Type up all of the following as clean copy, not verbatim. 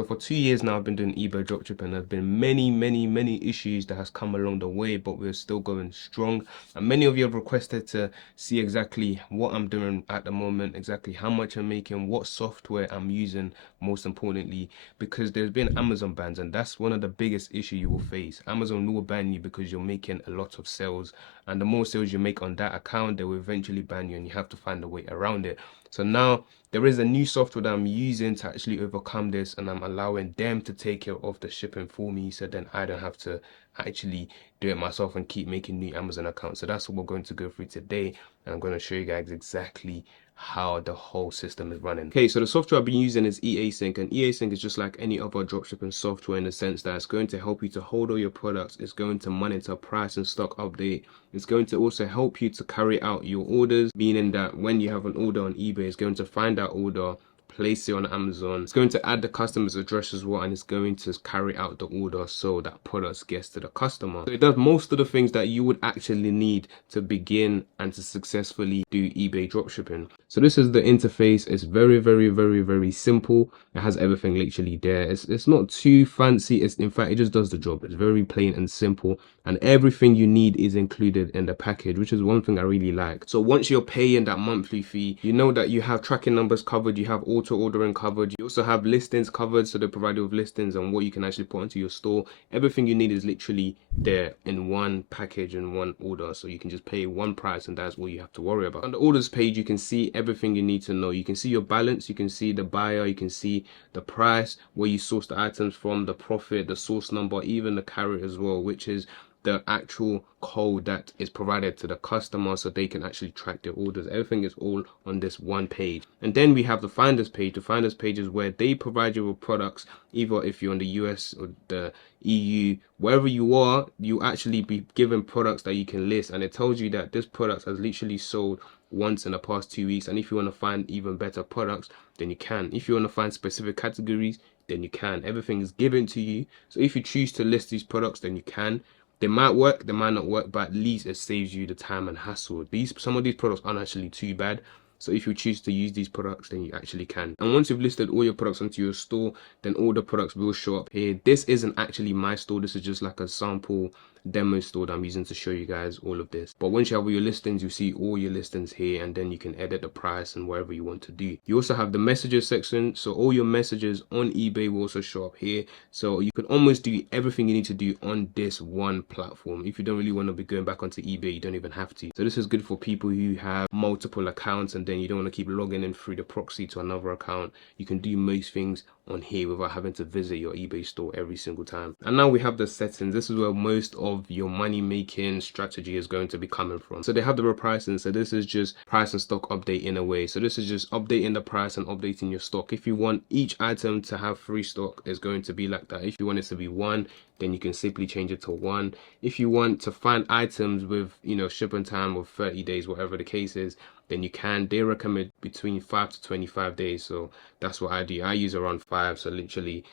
So for 2 years now, I've been doing eBay dropshipping, and there's been many issues that has come along the way, but we're still going strong. And many of you have requested to see exactly what I'm doing at the moment, exactly how much I'm making, what software I'm using, most importantly, because there's been Amazon bans, and that's one of the biggest issues you will face. Amazon will ban you because you're making a lot of sales, and the more sales you make on that account, they will eventually ban you, and you have to find a way around it. So now there is a new software that I'm using to actually overcome this, and I'm allowing them to take care of the shipping for me, so then I don't have to actually do it myself and keep making new Amazon accounts. So that's what we're going to go through today, and I'm going to show you guys exactly how the whole system is running. Okay, so the software I've been using is Easync, and Easync is just like any other dropshipping software in the sense that it's going to help you to hold all your products, it's going to monitor price and stock update, it's going to also help you to carry out your orders, meaning that when you have an order on eBay, it's going to find that order, place it on Amazon. It's going to add the customer's address as well, and it's going to carry out the order so that product gets to the customer. So it does most of the things that you would actually need to begin and to successfully do eBay dropshipping. So this is the interface. It's very simple. It has everything literally there. It's not too fancy. It's, in fact, it just does the job. It's very plain and simple, and everything you need is included in the package, which is one thing I really like. So once you're paying that monthly fee, you know that you have tracking numbers covered, you have auto ordering covered, you also have listings covered, so they provide you with listings and what you can actually put into your store. Everything you need is literally there in one package and one order, so you can just pay one price and that's all you have to worry about. On the orders page, you can see everything you need to know. You can see your balance, you can see the buyer, you can see the price, where you source the items from, the profit, the source number, even the carrier as well, which is the actual code that is provided to the customer so they can actually track their orders. Everything is all on this one page. And then we have the finders page. The finders page is where they provide you with products, either if you're in the US or the EU, wherever you are, you actually be given products that you can list, and it tells you that this product has literally sold once in the past 2 weeks, and if you want to find even better products, then you can. If you want to find specific categories, then you can. Everything is given to you, so if you choose to list these products, then you can. They might work, they might not work, but at least it saves you the time and hassle. Some of these products aren't actually too bad. So if you choose to use these products, then you actually can. And once you've listed all your products onto your store, then all the products will show up here. This isn't actually my store. This is just like a sample demo store that I'm using to show you guys all of this. But once you have all your listings, you see all your listings here, and then you can edit the price and whatever you want to do. You also have the messages section, so all your messages on eBay will also show up here. So you can almost do everything you need to do on this one platform. If you don't really want to be going back onto eBay, you don't even have to. So this is good for people who have multiple accounts and then you don't want to keep logging in through the proxy to another account. You can do most things on here without having to visit your eBay store every single time. And now we have the settings. This is where most of your money making strategy is going to be coming from. So they have the repricing. So this is just price and stock update in a way. So this is just updating the price and updating your stock. If you want each item to have free stock, it's going to be like that. If you want it to be one, then you can simply change it to one. If you want to find items with, shipping time of 30 days, whatever the case is, then you can. They recommend between 5 to 25 days. So that's what I do. I use around 5. So literally,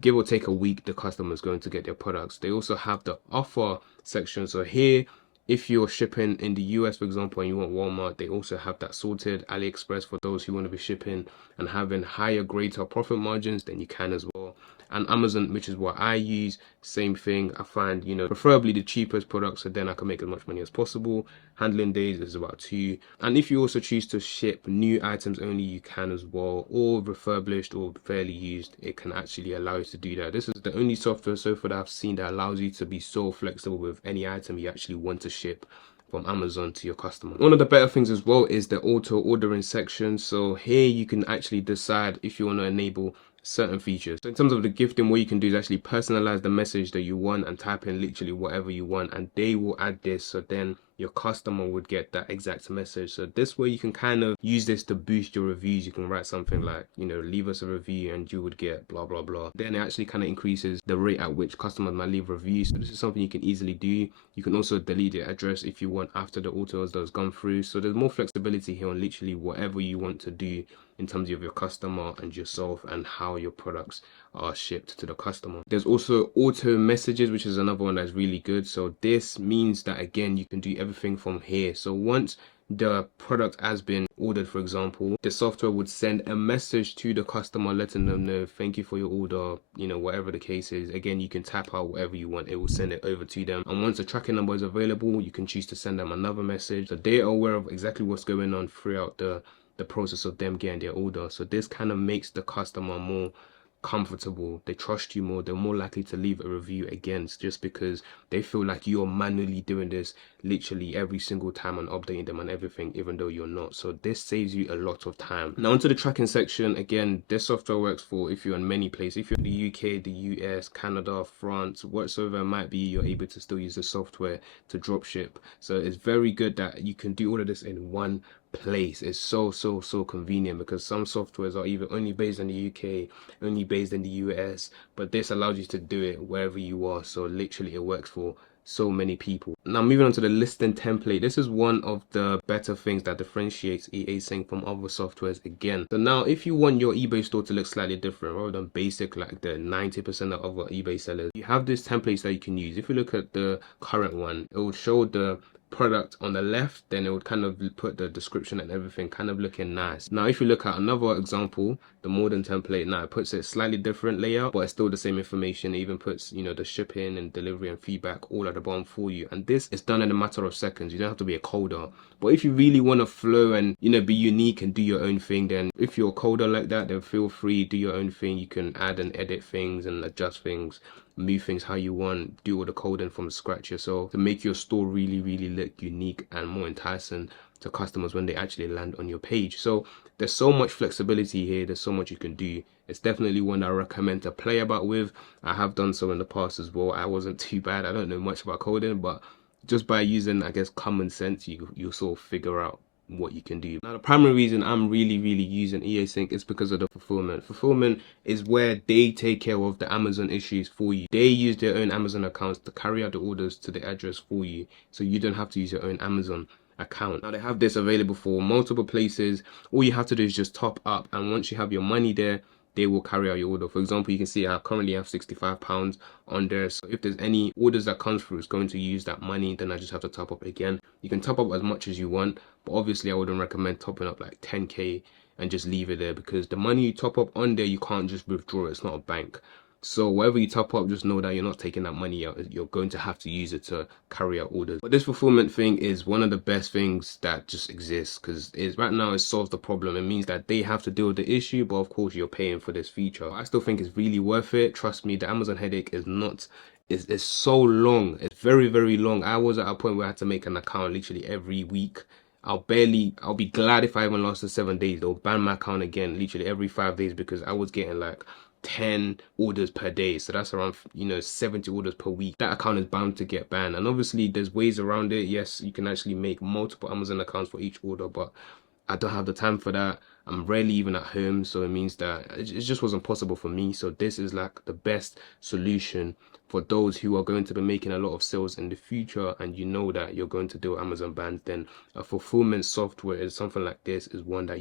give or take a week, the customer is going to get their products. They also have the offer section. So here, if you're shipping in the US, for example, and you want Walmart, they also have that sorted. AliExpress, for those who want to be shipping and having higher, greater profit margins, then you can as well. And Amazon, which is what I use, same thing. I find, preferably the cheapest products, so then I can make as much money as possible. Handling days is about 2. And if you also choose to ship new items only, you can as well, or refurbished or fairly used, it can actually allow you to do that. This is the only software so far that I've seen that allows you to be so flexible with any item you actually want to ship from Amazon to your customer. One of the better things as well is the auto ordering section. So here you can actually decide if you want to enable certain features. So in terms of the gifting, what you can do is actually personalize the message that you want and type in literally whatever you want, and they will add this, so then your customer would get that exact message. So this way you can kind of use this to boost your reviews. You can write something like, leave us a review and you would get blah blah blah. Then it actually kind of increases the rate at which customers might leave reviews. So this is something you can easily do. You can also delete the address if you want after the autos that has gone through. So there's more flexibility here on literally whatever you want to do in terms of your customer and yourself and how your products are shipped to the customer. There's also auto messages, which is another one that's really good. So this means that, again, you can do everything from here. So once the product has been ordered, for example, the software would send a message to the customer letting them know, thank you for your order, you know, whatever the case is. Again, you can tap out whatever you want, it will send it over to them. And once the tracking number is available, you can choose to send them another message, so they are aware of exactly what's going on throughout the process of them getting their order. So this kind of makes the customer more comfortable, they trust you more, they're more likely to leave a review against, just because they feel like you're manually doing this literally every single time and updating them and everything, even though you're not. So this saves you a lot of time. Now onto the tracking section. Again, this software works for if you're in many places. If you're in the UK, the US, Canada, France, whatsoever it might be, you're able to still use the software to dropship. So it's very good that you can do all of this in one place. It's so convenient, because some softwares are either only based in the UK, only based in the US, but this allows you to do it wherever you are. So literally it works for so many people. Now moving on to the listing template. This is one of the better things that differentiates Easync from other softwares again. So now if you want your eBay store to look slightly different rather than basic like the 90% of other eBay sellers, you have these templates that you can use. If you look at the current one, it will show the product on the left, then it would kind of put the description and everything kind of looking nice. Now if you look at another example, the modern template, now it puts it slightly different layout, but it's still the same information. It even puts, you know, the shipping and delivery and feedback all at the bottom for you, and this is done in a matter of seconds. You don't have to be a coder. But if you really want to flow and, you know, be unique and do your own thing, then if you're a coder like that, then feel free, do your own thing. You can add and edit things and adjust things, move things how you want, do all the coding from scratch yourself to make your store really look unique and more enticing to customers when they actually land on your page. So there's so much flexibility here, there's so much you can do. It's definitely one I recommend to play about with. I have done so in the past as well. I wasn't too bad. I don't know much about coding, but just by using, I guess, common sense, you'll sort of figure out what you can do. Now the primary reason I'm really using Easync is because of the fulfillment. Fulfillment is where they take care of the Amazon issues for you. They use their own Amazon accounts to carry out the orders to the address for you, so you don't have to use your own Amazon account. Now they have this available for multiple places. All you have to do is just top up, and once you have your money there, they will carry out your order. For example, you can see I currently have £65 on there, so if there's any orders that comes through, it's going to use that money, then I just have to top up again. You can top up as much as you want, but obviously I wouldn't recommend topping up like 10k and just leave it there, because the money you top up on there, you can't just withdraw it. It's not a bank. So whatever you top up, just know that you're not taking that money out. You're going to have to use it to carry out orders. But this fulfillment thing is one of the best things that just exists, because right now it solves the problem. It means that they have to deal with the issue, but of course you're paying for this feature. I still think it's really worth it. Trust me, the Amazon headache is not, it's so long. It's very long. I was at a point where I had to make an account literally every week. I'll be glad if I even lost the 7 days. They'll ban my account again literally every 5 days, because I was getting like 10 orders per day, so that's around, you know, 70 orders per week. That account is bound to get banned, and obviously there's ways around it. Yes, you can actually make multiple Amazon accounts for each order, but I don't have the time for that. I'm rarely even at home, so it means that it just wasn't possible for me. So this is like the best solution for those who are going to be making a lot of sales in the future, and you know that you're going to do Amazon bans. Then a fulfillment software is something like this, is one that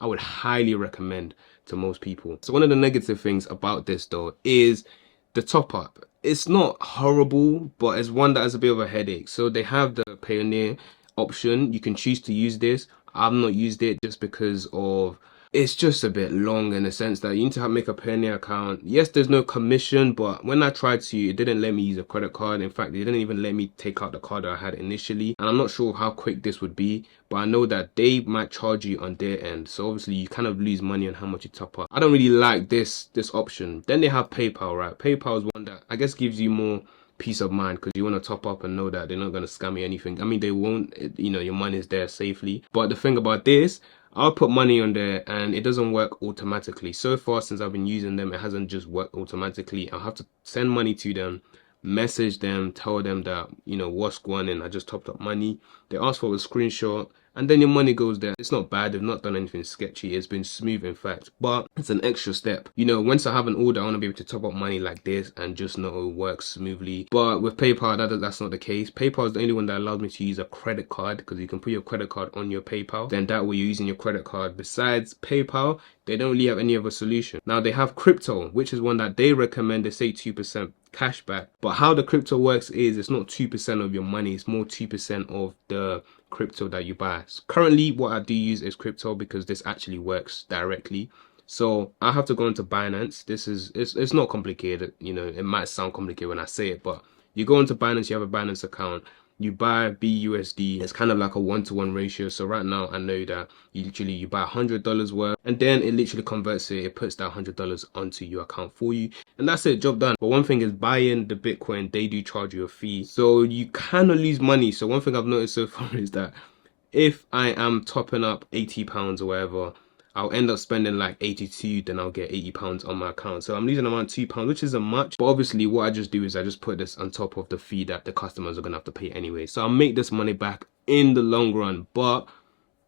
I would highly recommend to most people. So one of the negative things about this though is the top up. It's not horrible, but it's one that has a bit of a headache. So they have the Pioneer option. You can choose to use this. I've not used it just because of, it's just a bit long in the sense that you need to make a Payoneer account. Yes, there's no commission, but when I tried to, it didn't let me use a credit card. In fact, it didn't even let me take out the card that I had initially. And I'm not sure how quick this would be, but I know that they might charge you on their end. So obviously you kind of lose money on how much you top up. I don't really like this option. Then they have PayPal, right? PayPal is one that I guess gives you more peace of mind, because you want to top up and know that they're not going to scam you anything. I mean, they won't, you know, your money is there safely. But the thing about this, I'll put money on there and it doesn't work automatically. So far since I've been using them, it hasn't just worked automatically. I'll have to send money to them, message them, tell them that, you know, what's going on, I just topped up money. They ask for a screenshot, and then your money goes there. It's not bad. They've not done anything sketchy. It's been smooth, in fact, but it's an extra step. You know, once I have an order, I want to be able to top up money like this and just know it works smoothly. But with PayPal, that's not the case. PayPal is the only one that allows me to use a credit card, because you can put your credit card on your PayPal. Then that way you're using your credit card. Besides PayPal, they don't really have any other solution. Now they have crypto, which is one that they recommend. They say 2% cashback. But how the crypto works is it's not 2% of your money. It's more 2% of the crypto that you buy. So currently, what I do use is crypto because this actually works directly. So I have to go into Binance. It's not complicated. You know, it might sound complicated when I say it, but you go into Binance, you have a Binance account, you buy BUSD. It's kind of like a 1-to-1 ratio. So right now I know that you buy $100 worth, and then it literally converts it. It puts that $100 onto your account for you, and that's it, job done. But one thing is, buying the Bitcoin, they do charge you a fee, so you kind of lose money. So one thing I've noticed so far is that if I am topping up £80 or whatever, I'll end up spending like 82, then I'll get £80 on my account. So I'm losing around £2, which isn't much. But obviously what I just do is I just put this on top of the fee that the customers are gonna have to pay anyway. So I'll make this money back in the long run. But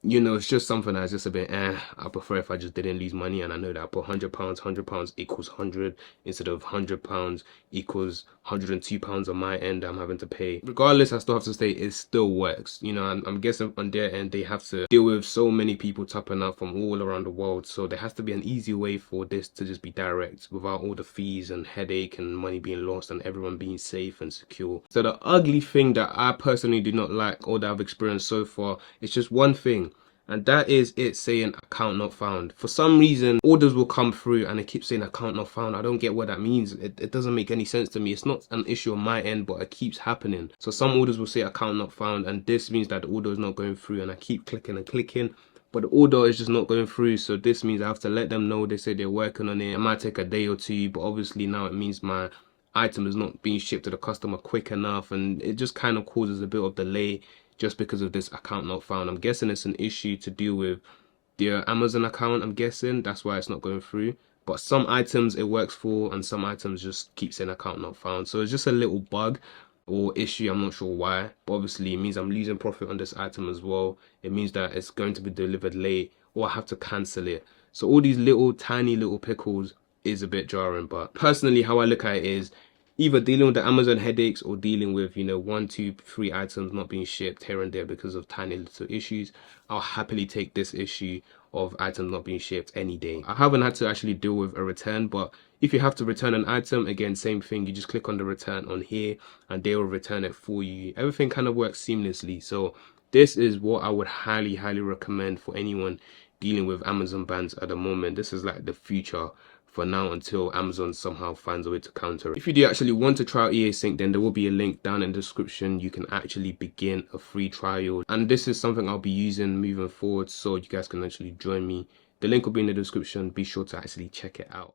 you know, it's just something that's just a bit, I prefer if I just didn't lose money, and I know that I put £100 equals 100 instead of £100 equals £102 on my end I'm having to pay. Regardless, I still have to say it still works. You know, I'm guessing on their end they have to deal with so many people topping up from all around the world, so there has to be an easy way for this to just be direct without all the fees and headache and money being lost and everyone being safe and secure. So the ugly thing that I personally do not like, or that I've experienced so far, it's just one thing, and that is it saying account not found. For some reason, orders will come through and it keeps saying account not found. I don't get what that means. It doesn't make any sense to me. It's not an issue on my end, but it keeps happening. So some orders will say account not found, and this means that the order is not going through, and I keep clicking and clicking, but the order is just not going through. So this means I have to let them know. They say they're working on it. It might take a day or two, but obviously now it means my item is not being shipped to the customer quick enough, and it just kind of causes a bit of delay just because of this account not found. I'm guessing it's an issue to deal with their Amazon account. I'm guessing that's why it's not going through. But some items it works for, and some items just keep saying account not found. So it's just a little bug or issue. I'm not sure why, but obviously it means I'm losing profit on this item as well. It means that it's going to be delivered late, or I have to cancel it. So all these little tiny little pickles is a bit jarring. But personally, how I look at it is either dealing with the Amazon headaches or dealing with, you know, 1, 2, 3 items not being shipped here and there because of tiny little issues. I'll happily take this issue of items not being shipped any day. I haven't had to actually deal with a return, but if you have to return an item, again, same thing. You just click on the return on here and they will return it for you. Everything kind of works seamlessly. So this is what I would highly recommend for anyone dealing with Amazon bans at the moment. This is like the future for now until Amazon somehow finds a way to counter it. If you do actually want to try out Easync, then there will be a link down in the description. You can actually begin a free trial, and this is something I'll be using moving forward, so you guys can actually join me. The link will be in the description. Be sure to actually check it out.